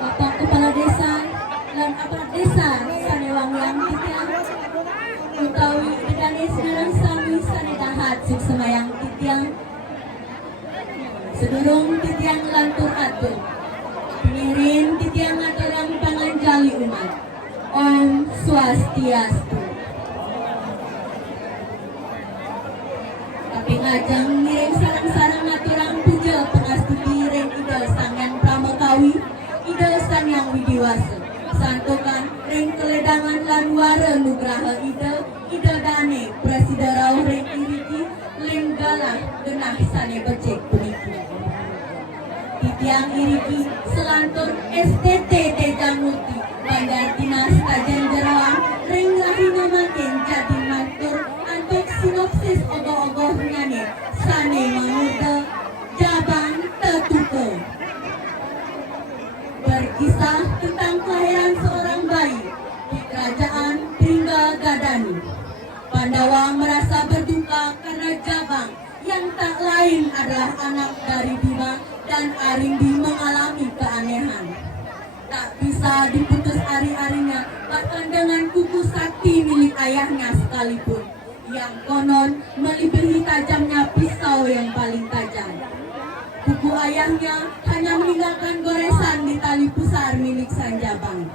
Bapak Kepala Desa dan aparat desa sanewang yang titiang utawi dedanis narang sami sanedahat suk semayang titiang sedurung titiang lantur atur pengirin titiang aturang panganjali umat. Om Swastiastu. Tapi ngajang ngirim sarang-sarang aturang puja pengastuti ring idel sangan pramokawi idel yang widiwasa santokan ring keledangan lan wara nugraha idel dane presiderau ring iriki lim galah genah sane becek puniki titiang iriki selantur STT Tejamuti Bandar Dinas Kajen Jerawang ring lahina makin jadi matur antuk sinopsis ogoh-ogoh nyane sane mangurda Jabang Tetuke. Berkisah tentang kelahiran seorang bayi di kerajaan Pringga Gadani. Pandawa merasa berduka karena Jabang yang tak lain adalah anak dari Bima dan Arimbi mengalami keanehan. Tak bisa diputus ari-arinya bahkan dengan kuku sakti milik ayahnya sekalipun yang konon melebihi tajamnya pisau yang paling tajam. Kuku ayahnya hanya meninggalkan goresan di tali pusar milik Sang Jabang.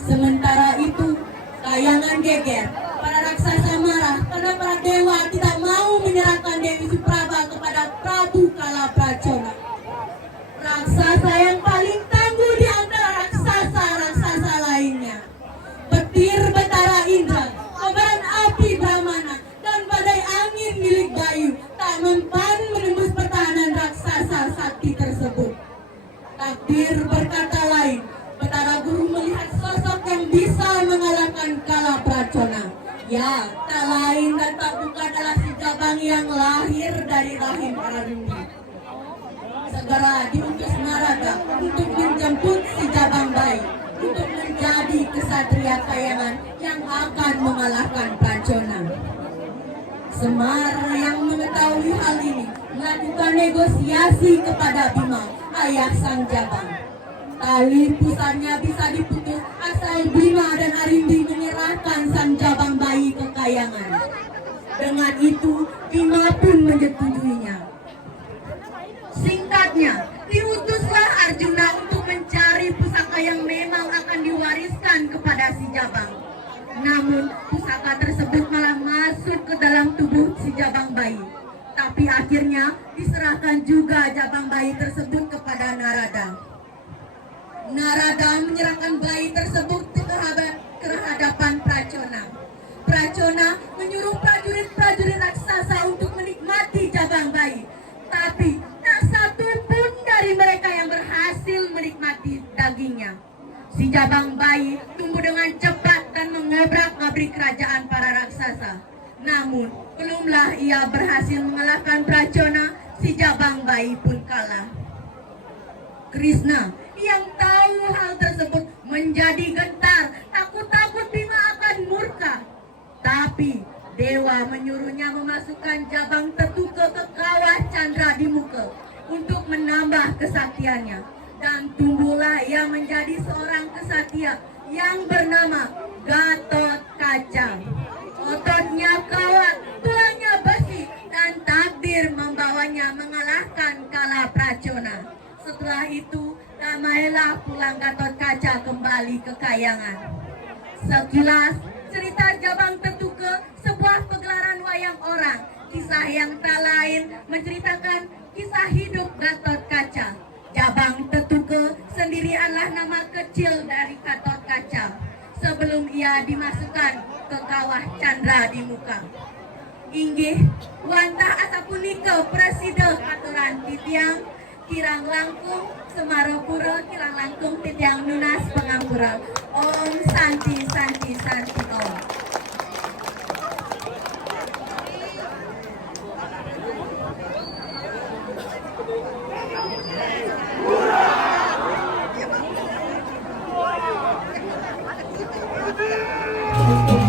Sementara itu, kayangan geger, para raksasa marah karena para dewa tidak mau menyerahkan Dewi Supraba kepada Prabu Kalapracona. Raksasa yang paling tangguh di antara raksasa-raksasa lainnya. Petir Betara Indra, kobaran api Brahmana, dan badai angin milik Bayu tak mempan menembus pertahanan raksasa sakti tersebut. Takdir berkata lain, Betara Guru melihat sosok yang bisa mengalahkan Kalapracona. Ya, tak lain dan tak bukan adalah si Jabang yang lahir dari rahim Arimbi. Segera diutus Narada untuk menjemput si Jabang bayi untuk menjadi kesatria kayangan yang akan mengalahkan Pracona. Semar yang mengetahui hal ini melakukan negosiasi kepada Bima, ayah Sang Jabang. Tali pusarnya bisa diputus asal Bima dan Arimbi menyerahkan Sang Jabang bayi ke kayangan. Dengan itu Bima pun menyetujuinya. Singkatnya, diutuslah Arjuna untuk mencari pusaka yang memang akan diwariskan kepada si Jabang. Namun, pusaka tersebut malah masuk ke dalam tubuh si Jabang bayi. Tapi akhirnya diserahkan juga Jabang bayi tersebut kepada Narada. Narada menyerahkan bayi tersebut ke hadapan Pracona. Pracona menyuruh prajurit-prajurit raksasa untuk menikmati Jabang bayi. Tapi tak satu pun dari mereka yang berhasil menikmati dagingnya. Si Jabang bayi tumbuh dengan cepat dan mengobrak-abrik kerajaan para raksasa. Namun, belumlah ia berhasil mengalahkan Pracona, si Jabang bayi pun kalah. Krishna yang tahu hal tersebut menjadi gentar, takut-takut Bima akan murka. Tapi dewa menyuruhnya memasukkan Jabang Tetuke ke kawah Candra di muka untuk menambah kesaktiannya. Dan tumbuhlah ia menjadi seorang kesatria yang bernama Gatot Kaca. Ototnya kawat, tulangnya besi, dan takdir membawanya mengalahkan Kalapracona. Setelah itu, damailah pulang Gatot Kaca kembali ke kayangan. Sekilas cerita Jabang Tetuke, sebuah pegelaran wayang orang. Kisah yang tak lain menceritakan kisah hidup Gatot Kaca. Jabang Tetuke sendiri adalah nama kecil dari Gatot Kaca sebelum ia dimasukkan ke kawah Candra di muka. Inggih wantah asapunika presida aturan titiang kirang langkung Semarapura kirang langkung titiang nunas pengampura. Om Santi Santi Santi Om. Thank you.